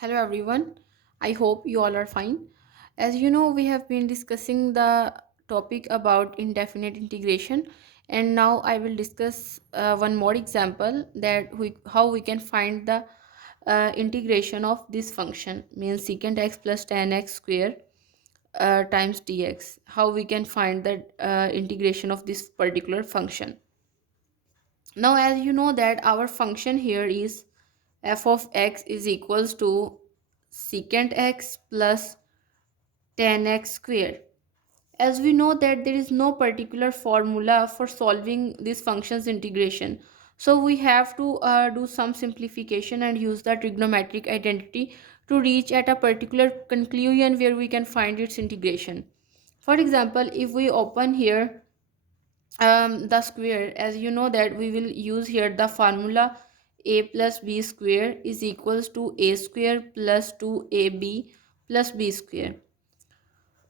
Hello everyone. I hope you all are fine. As you know, we have been discussing the topic about indefinite integration, and now I will discuss one more example that how we can find the integration of this function, means secant x plus tan x square times dx. How we can find the integration of this particular function. Now, as you know that our function here is f of x is equals to secant x plus tan x square. As we know that there is no particular formula for solving this function's integration, so we have to do some simplification and use the trigonometric identity to reach at a particular conclusion where we can find its integration. For example, if we open here the square, as you know that we will use here the formula a plus b square is equals to a square plus 2ab plus b square.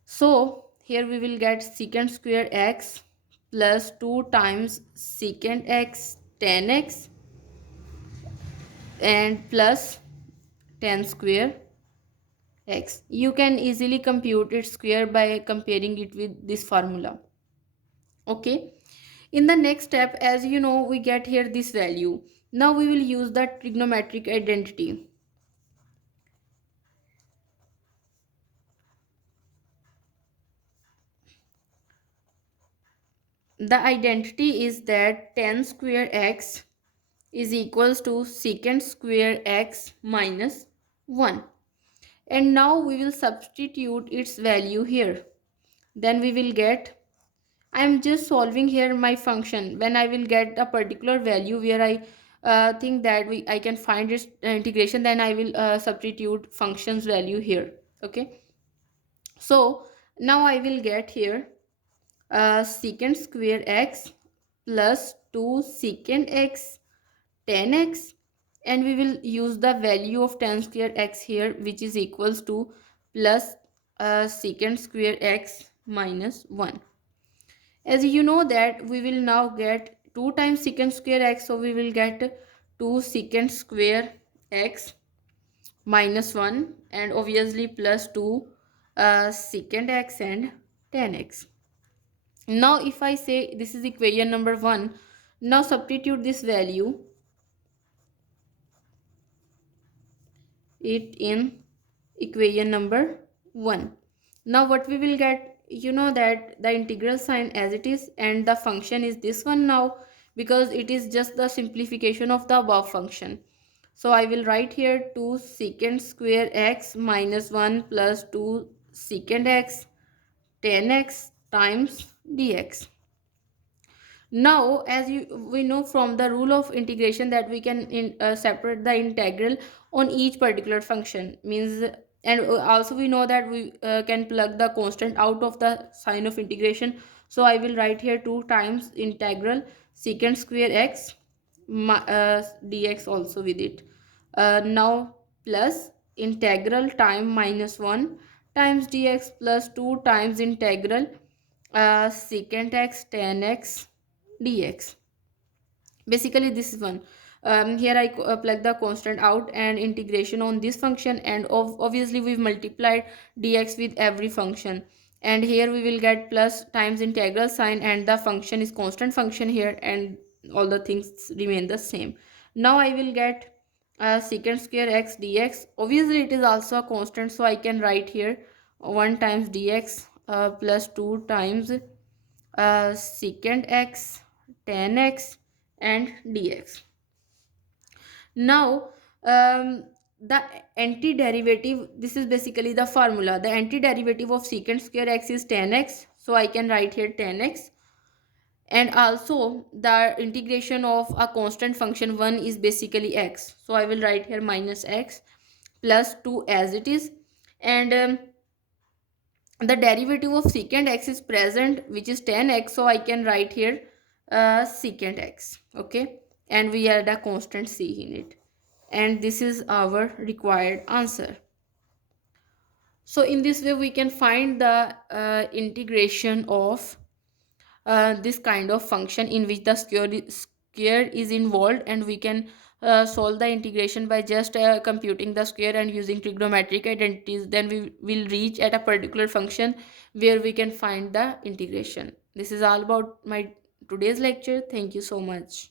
So here we will get secant square x plus 2 times secant x tan x and plus tan square x. You can easily compute its square by comparing it with this formula. Okay. In the next step, as you know, we get here this value. Now we will use the trigonometric identity. The identity is that tan square x is equals to secant square x minus 1. And now we will substitute its value here. Then we will get, I am just solving here my function. When I will get a particular value where I think that I can find its integration, then I will substitute function's value here. Okay. So now I will get here secant square x plus 2 secant x tan x, and we will use the value of tan square x here, which is equals to plus secant square x minus 1. As you know that we will now get 2 times secant square x, so we will get 2 secant square x minus 1 and obviously plus 2 secant x and tan x. Now if I say this is equation number 1, now substitute this value it in equation number 1. Now what we will get, you know that the integral sign as it is and the function is this one now, because it is just the simplification of the above function. So I will write here 2 secant square x minus 1 plus 2 secant x tan x times dx. Now as we know from the rule of integration that we can separate the integral on each particular function, means, and also we know that we can plug the constant out of the sign of integration. So I will write here 2 times integral secant square x dx also with it. Now plus integral time minus 1 times dx plus 2 times integral secant x tan x dx. Basically this is one. Here I plug the constant out and integration on this function, and obviously we've multiplied dx with every function, and here we will get plus times integral sign and the function is constant function here, and all the things remain the same. Now I will get secant square x dx. Obviously it is also a constant, so I can write here 1 times dx plus 2 times secant x tan x and dx. Now the antiderivative, this is basically the formula. The antiderivative of secant square x is tan x, so I can write here tan x. And also the integration of a constant function 1 is basically x, so I will write here minus x plus 2 as it is. And the derivative of secant x is present, which is tan x, so I can write here secant x. Okay, and we add a constant c in it, and this is our required answer. So in this way we can find the integration of this kind of function in which the square is involved, and we can solve the integration by just computing the square and using trigonometric identities, then we will reach at a particular function where we can find the integration. This is all about my today's lecture. Thank you so much.